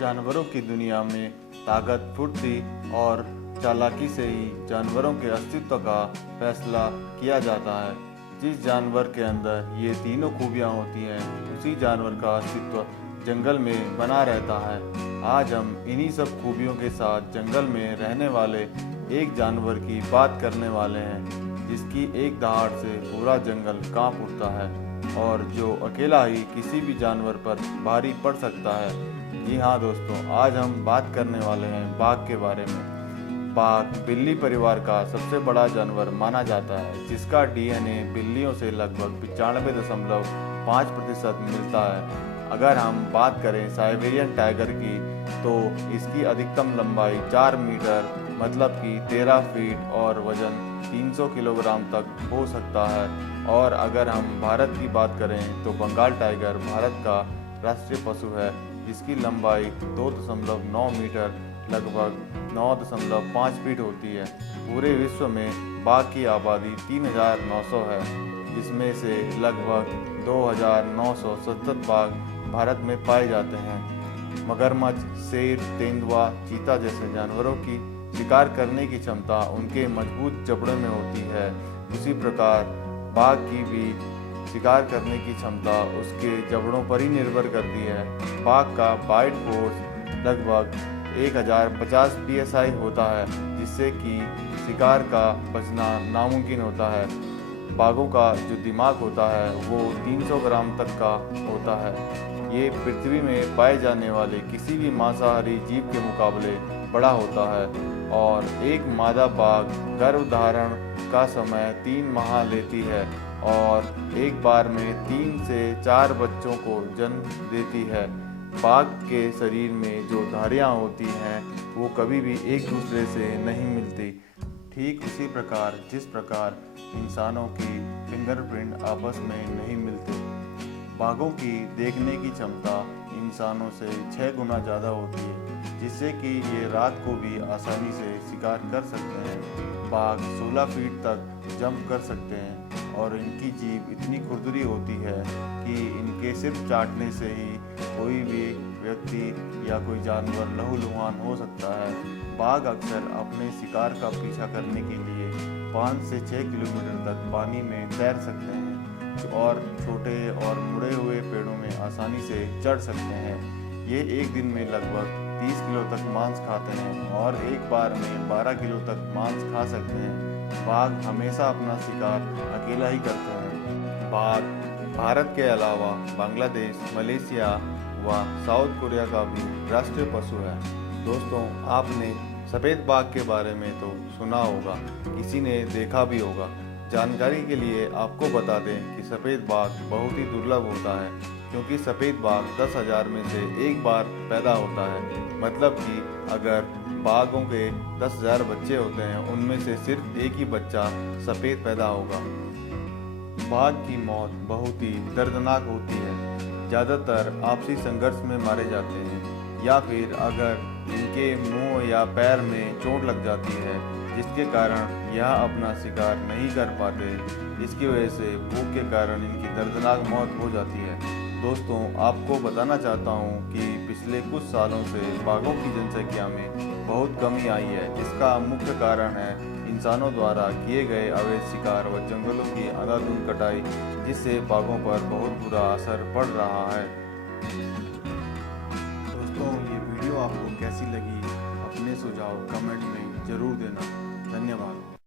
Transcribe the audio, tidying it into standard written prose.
जानवरों की दुनिया में ताकत, फुर्ती और चालाकी से ही जानवरों के अस्तित्व का फैसला किया जाता है। जिस जानवर के अंदर ये तीनों खूबियाँ होती हैं, उसी जानवर का अस्तित्व जंगल में बना रहता है। आज हम इन्हीं सब खूबियों के साथ जंगल में रहने वाले एक जानवर की बात करने वाले हैं, जिसकी एक दहाड़ से पूरा जंगल कांप उठता है और जो अकेला ही किसी भी जानवर पर भारी पड़ सकता है। जी हाँ दोस्तों, आज हम बात करने वाले हैं बाघ के बारे में। बाघ बिल्ली परिवार का सबसे बड़ा जानवर माना जाता है, जिसका डीएनए बिल्लियों से लगभग 95.5% मिलता है। अगर हम बात करें साइबेरियन टाइगर की, तो इसकी अधिकतम लंबाई 4 मीटर मतलब कि 13 फीट और वजन 300 किलोग्राम तक हो सकता है। और अगर हम भारत की बात करें तो बंगाल टाइगर भारत का राष्ट्रीय पशु है, जिसकी लंबाई 2.9 मीटर लगभग 9.5 फीट होती है। पूरे विश्व में बाघ की आबादी 3,900 है, जिसमें से लगभग 2,970 बाघ भारत में पाए जाते हैं। मगरमच्छ, शेर, तेंदुआ, चीता जैसे जानवरों की शिकार करने की क्षमता उनके मजबूत जबड़े में होती है। उसी प्रकार बाघ की भी शिकार करने की क्षमता उसके जबड़ों पर ही निर्भर करती है। बाघ का बाइट फोर्स लगभग 1050 psi होता है, जिससे कि शिकार का बचना नामुमकिन होता है। बाघों का जो दिमाग होता है वो 300 ग्राम तक का होता है। ये पृथ्वी में पाए जाने वाले किसी भी मांसाहारी जीव के मुकाबले बड़ा होता है और एक मादा बाघ गर्भधारण का समय 3 माह लेती है और एक बार में 3 से 4 बच्चों को जन्म देती है। बाघ के शरीर में जो धारियाँ होती हैं वो कभी भी एक दूसरे से नहीं मिलती। ठीक उसी प्रकार जिस प्रकार इंसानों की फिंगरप्रिंट आपस में नहीं मिलते। बाघों की देखने की क्षमता इंसानों से 6 गुना ज़्यादा होती है, जिससे कि ये रात को भी आसानी से शिकार कर सकते हैं। बाघ 16 फीट तक जंप कर सकते हैं और इनकी जीभ इतनी खुरदरी होती है कि इनके सिर्फ चाटने से ही कोई भी व्यक्ति या कोई जानवर लहूलुहान हो सकता है। बाघ अक्सर अपने शिकार का पीछा करने के लिए 5 से 6 किलोमीटर तक पानी में तैर सकते हैं और छोटे और मुड़े हुए पेड़ों में आसानी से चढ़ सकते हैं। ये एक दिन में लगभग 30 किलो तक मांस खाते हैं और एक बार में 12 किलो तक मांस खा सकते हैं। बाघ हमेशा अपना शिकार अकेला ही करते हैं। बाघ भारत के अलावा बांग्लादेश, मलेशिया व साउथ कोरिया का भी राष्ट्रीय पशु है। दोस्तों, आपने सफ़ेद बाघ के बारे में तो सुना होगा, किसी ने देखा भी होगा। जानकारी के लिए आपको बता दें कि सफ़ेद बाघ बहुत ही दुर्लभ होता है, क्योंकि सफ़ेद बाघ 10,000 में से एक बार पैदा होता है। मतलब कि अगर बाघों के 10,000 बच्चे होते हैं, उनमें से सिर्फ एक ही बच्चा सफ़ेद पैदा होगा। बाघ की मौत बहुत ही दर्दनाक होती है। ज़्यादातर आपसी संघर्ष में मारे जाते हैं या फिर अगर इनके मुंह या पैर में चोट लग जाती है, जिसके कारण यह अपना शिकार नहीं कर पाते, जिसकी वजह से भूख के कारण इनकी दर्दनाक मौत हो जाती है। दोस्तों, आपको बताना चाहता हूं कि पिछले कुछ सालों से बाघों की जनसंख्या में बहुत कमी आई है। इसका मुख्य कारण है इंसानों द्वारा किए गए अवैध शिकार व जंगलों की अंधाधुंध कटाई, जिससे बाघों पर बहुत बुरा असर पड़ रहा है। दोस्तों, ये वीडियो आपको कैसी लगी, अपने सुझाव कमेंट में ज़रूर देना।